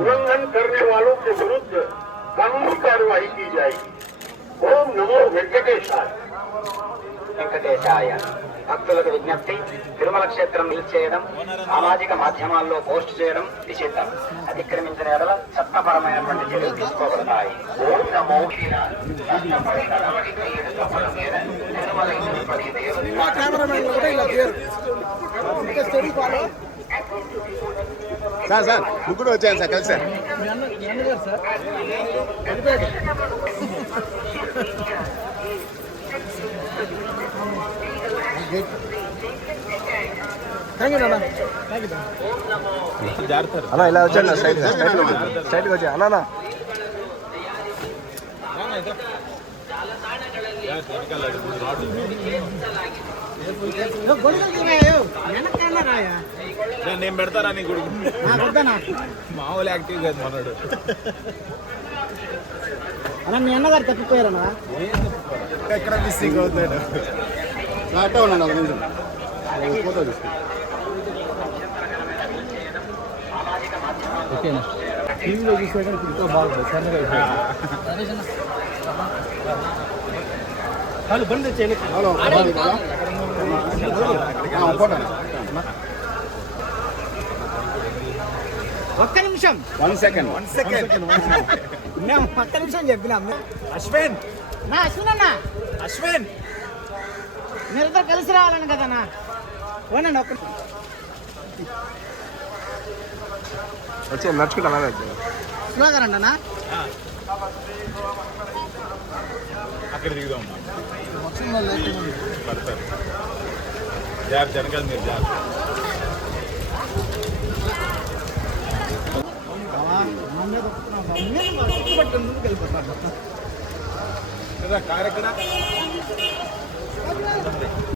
उल्लंघन करने वालों के विरुद्ध कानूनी कार्रवाई की जाएगी ओम नमो वेंकटेशाय వెంకటేశాయ భక్తులకు విజ్ఞప్తి తిరుమల క్షేత్రం నిలిచేయడం సామాజిక మాధ్యమాల్లో పోస్ట్ చేయడం నిషిద్ధం అతిక్రమించిన ఎడల చట్టపరమైనటువంటి చర్యలు తీసుకోబడతాయి ఓం నమో కష్టపడి కడవడి కయ్యడు తపన మీద తిరుమల తిరుపతి దేవుని సార్ సార్ ముగ్గురు వచ్చాను సార్ కలిసి సార్. అన్న ఇలా వచ్చాను సైడ్ సైడ్ సైడ్కి వచ్చా అన్న నేను పెడతారా నీ కొడుకు మామూలు యాక్టివ్ కాదు మనోడు. అన్న మీ అన్నగారు తప్పిపోయారన్నా? ఎక్కడ మిస్సింగ్ అవుతాడు అట్టే ఉన్నాను ఒక నిమిషం. ఫోటో తీసుకు. టీవీలో చూసాక ఇంకా బాగుంది సన్నగా వాళ్ళు బండి తెచ్చేయండి హలో ఫోటో ఒక్క నిమిషం. One second. వన్ మేము ఒక్క నిమిషం చెప్పినాం అశ్విన్. నా అశ్విన్ అన్న. అశ్విన్. మీరిద్దరు కలిసి రావాలని కదన్నా. పోనండి ఒక్క వచ్చి నడుచుకుంటా అలాగే స్లోగా అక్కడ దిగుదాం పడతారు. జాబ్ జనకాల మీరు జాబ్ కార్ ఎక్కడ?